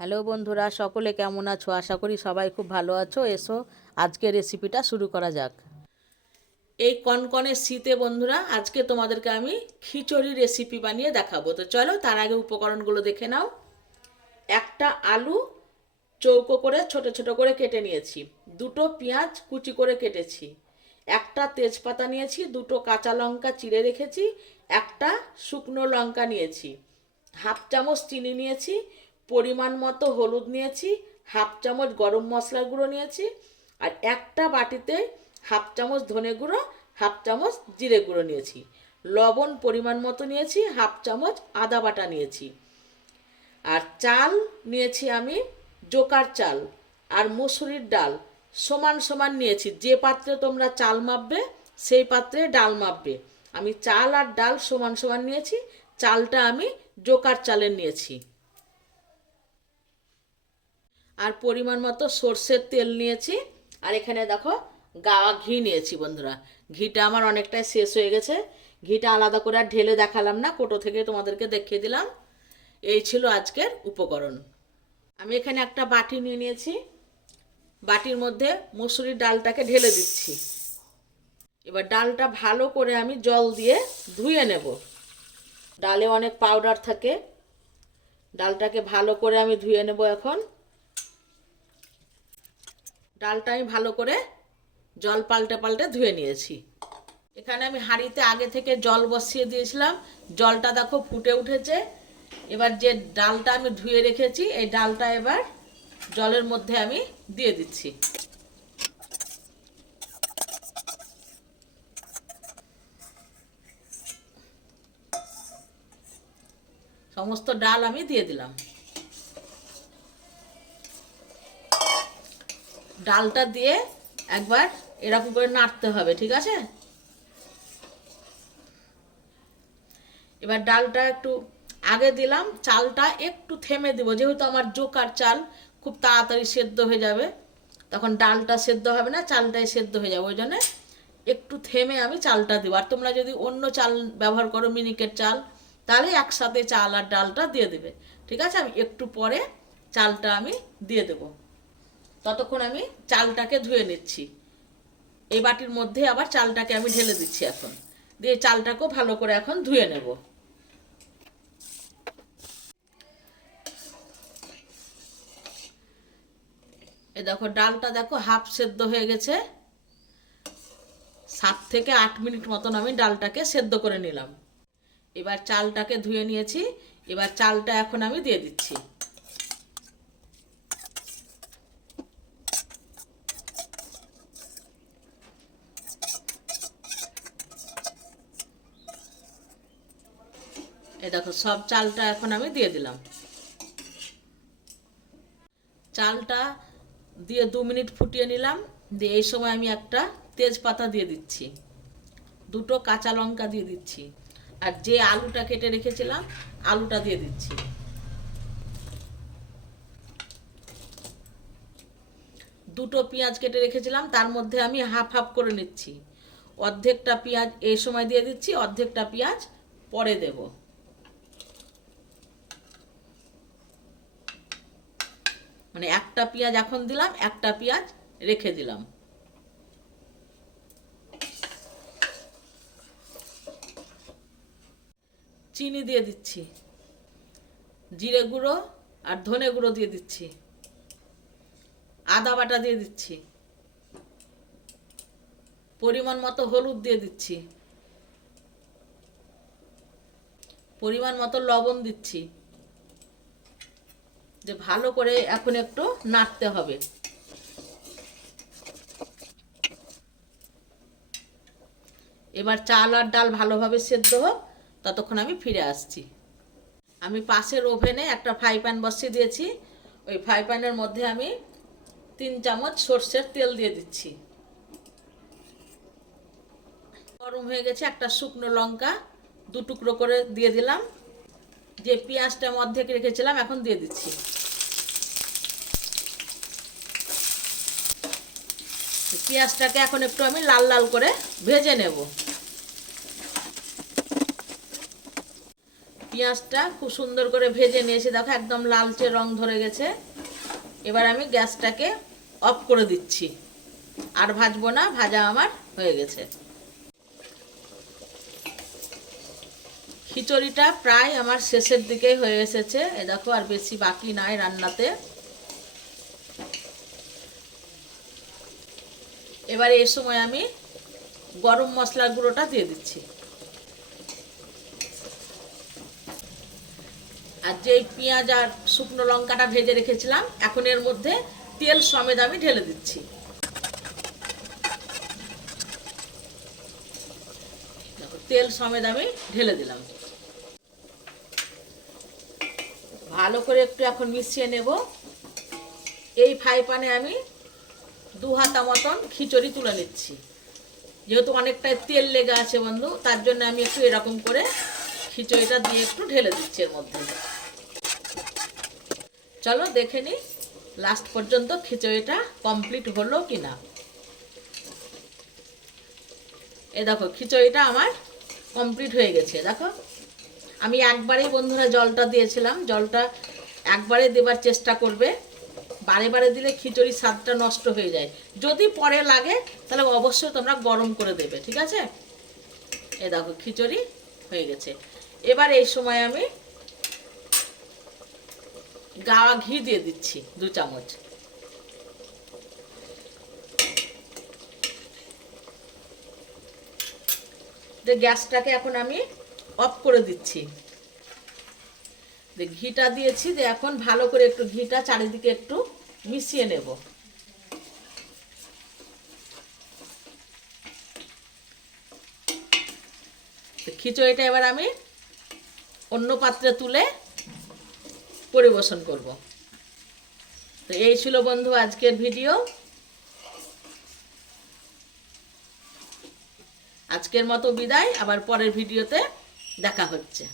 Hello বন্ধুরা, সকলে কেমন আছো? আশা করি সবাই খুব ভালো আছো। এসো আজকে রেসিপিটা শুরু করা যাক। এই কনকনে শীতে বন্ধুরা, আজকে তোমাদেরকে আমি খিচুড়ি রেসিপি বানিয়ে দেখাবো। তো চলো, তার আগে উপকরণগুলো দেখে নাও। একটা আলু চৌকো করে ছোট ছোট করে কেটে নিয়েছি। দুটো পেঁয়াজ কুচি করে কেটেছি। একটা তেজপাতা নিয়েছি। দুটো কাঁচা লঙ্কা চিড়ে রেখেছি। একটা শুকনো লঙ্কা নিয়েছি। হাফ চামচ চিনি নিয়েছি। পরিমাণ মতো হলুদ নিয়েছি। হাফ চামচ গরম মশলার গুঁড়ো নিয়েছি। আর একটা বাটিতে হাফ চামচ ধনে গুঁড়ো, হাফ চামচ জিরে গুঁড়ো নিয়েছি। লবণ পরিমাণ মতো নিয়েছি। হাফ চামচ আদা বাটা নিয়েছি। আর চাল নিয়েছি আমি জোকার চাল। আর মুসুরির ডাল সমান সমান নিয়েছি। যে পাত্রে তোমরা চাল মাপবে সেই পাত্রে ডাল মাপবে। আমি চাল আর ডাল সমান সমান নিয়েছি। চালটা আমি জোকার চালের নিয়েছি। আর পরিমাণ মতো সর্ষের তেল নিয়েছি। আর এখানে দেখো গাওয়া ঘি নিয়েছি বন্ধুরা। ঘিটা আমার অনেকটাই শেষ হয়ে গেছে। ঘিটা আলাদা করে আর ঢেলে দেখালাম না, কোটো থেকে তোমাদেরকে দেখিয়ে দিলাম। এই ছিল আজকের উপকরণ। আমি এখানে একটা বাটি নিয়ে নিয়েছি। বাটির মধ্যে মসুরির ডালটাকে ঢেলে দিচ্ছি। এবার ডালটা ভালো করে আমি জল দিয়ে ধুয়ে নেব। ডালে অনেক পাউডার থাকে। ডালটাকে ভালো করে আমি ধুয়ে নেব এখন। ডালটা আমি ভালো করে জল পাল্টে পাল্টে ধুয়ে নিয়েছি। এখানে আমি হাঁড়িতে আগে থেকে জল বসিয়ে দিয়েছিলাম। জলটা দেখো ফুটে উঠেছে। এবার যে ডালটা আমি ধুয়ে রেখেছি এই ডালটা এবার জলের মধ্যে আমি দিয়ে দিচ্ছি। সমস্ত ডাল আমি দিয়ে দিলাম। ডালটা দিয়ে একবার এরকম করে নাড়তে হবে, ঠিক আছে? এবার ডালটা একটু আগে দিলাম, চালটা একটু থেমে দিব, যেহেতু আমার জোকার চাল খুব তাড়াতাড়ি সেদ্ধ হয়ে যাবে। তখন ডালটা সেদ্ধ হবে না, চালটাই সেদ্ধ হয়ে যাবে। ওই জন্যে একটু থেমে আমি চালটা দিব। আর তোমরা যদি অন্য চাল ব্যবহার করো, মিনিকেট চাল, তাহলে একসাথে চাল আর ডালটা দিয়ে দেবে, ঠিক আছে? আমি একটু পরে চালটা আমি দিয়ে দেব। ততক্ষণ আমি চালটাকে ধুয়ে নিচ্ছি। এই বাটির মধ্যে আবার চালটাকে আমি ঢেলে দিচ্ছি এখন। দিয়ে চালটাকেও ভালো করে এখন ধুয়ে নেব। এ দেখো ডালটা দেখো হাফ সেদ্ধ হয়ে গেছে। 7 থেকে 8 মিনিট মতন আমি ডালটাকে সেদ্ধ করে নিলাম। এবার চালটাকে ধুয়ে নিয়েছি। এবার চালটা এখন আমি দিয়ে দিচ্ছি। এই দেখো সব চালটা এখন আমি দিয়ে দিলাম। চালটা দিয়ে 2 মিনিট ফুটিয়ে নিলাম। দিয়ে এই সময় আমি একটা তেজপাতা দিয়ে দিচ্ছি। দুটো কাঁচা লঙ্কা দিয়ে দিচ্ছি। আর যে আলুটা কেটে রেখেছিলাম আলুটা দিয়ে দিচ্ছি। দুটো পেঁয়াজ কেটে রেখেছিলাম, তার মধ্যে আমি হাফ হাফ করে নিচ্ছি। অর্ধেকটা পেঁয়াজ এই সময় দিয়ে দিচ্ছি, অর্ধেকটা পেঁয়াজ পরে দেব। মানে একটা পেঁয়াজ এখন দিলাম, একটা পেঁয়াজ রেখে দিলাম। চিনি দিয়ে দিচ্ছি। জিরে গুঁড়ো আর ধনে গুঁড়ো দিয়ে দিচ্ছি। আদা বাটা দিয়ে দিচ্ছি। পরিমাণ মতো হলুদ দিয়ে দিচ্ছি। পরিমাণ মতো লবণ দিচ্ছি। যে ভালো করে এখন একটু নাড়তে হবে। এবার চাল আর ডাল ভালোভাবে সেদ্ধ হোক, ততক্ষণ আমি ফিরে আসছি। আমি পাশের ওভেনে একটা ফ্রাই প্যান বসিয়ে দিয়েছি। ওই ফ্রাই প্যানের মধ্যে আমি 3 চামচ সর্ষের তেল দিয়ে দিচ্ছি। গরম হয়ে গেছে। একটা শুকনো লঙ্কা 2 টুকরো করে দিয়ে দিলাম। যে পেঁয়াজটা অর্ধেক রেখেছিলাম এখন দিয়ে দিচ্ছি। পেঁয়াজটাকে এখন একটু আমি লাল লাল করে ভেজে নেব। পেঁয়াজটা খুব সুন্দর করে ভেজে নিয়েছি, দেখো একদম লালচে রং ধরে গেছে। এবার আমি গ্যাসটাকে অফ করে দিচ্ছি, আর ভাজবো না, ভাজা আমার হয়ে গেছে। খিচুড়িটা প্রায় আমার শেষের দিকেই হয়ে এসেছে, এ দেখো আর বেশি বাকি নাই রান্নাতে। এবারে এই সময় আমি গরম মশলার গুঁড়োটা দিয়ে দিচ্ছি, আর যে পেঁয়াজ আর শুকনো লঙ্কাটা ভেজে রেখেছিলাম এখন এর মধ্যে তেল সমেত আমি ঢেলে দিচ্ছি। দেখো তেল সমেত আমি ঢেলে দিলাম। ভালো করে একটু এখন মিশিয়ে নেব। এই ফ্রাই প্যানে আমি 2 হাতা মতন খিচুড়ি তুলে নিচ্ছি, যেহেতু অনেকটাই তেল লেগে আছে বন্ধু, তার জন্য আমি একটু এরকম করে খিচুড়িটা দিয়ে একটু ঢেলে দিচ্ছি এর মধ্যে। চলো দেখে নিই লাস্ট পর্যন্ত খিচুড়িটা কমপ্লিট হলো কি না। এ দেখো খিচুড়িটা আমার কমপ্লিট হয়ে গেছে। দেখো আমি একবারেই বন্ধুরা জলটা দিয়েছিলাম, জলটা একবারে দেবার চেষ্টা করবে, বারে বারে দিলে খিচুড়ির স্বাদটা নষ্ট হয়ে যায়। যদি পরে লাগে তাহলে অবশ্যই তোমরা গরম করে দেবে, ঠিক আছে। এ দেখো খিচুড়ি হয়ে গেছে। এবার এই সময় আমি গাওয়া ঘি দিয়ে দিচ্ছি 2 চামচ। গ্যাসটাকে এখন আমি অফ করে দিচ্ছি। ঘিটা দিয়েছি, যে এখন ভালো করে একটু ঘিটা চারিদিকে একটু মিশিয়ে নেব। খিচুড়িটা এবার আমি অন্য পাত্রে তুলে পরিবেশন করব। তো এই ছিল বন্ধু আজকের ভিডিও। আজকের মতো বিদায়, আবার পরের ভিডিওতে দেখা হচ্ছে।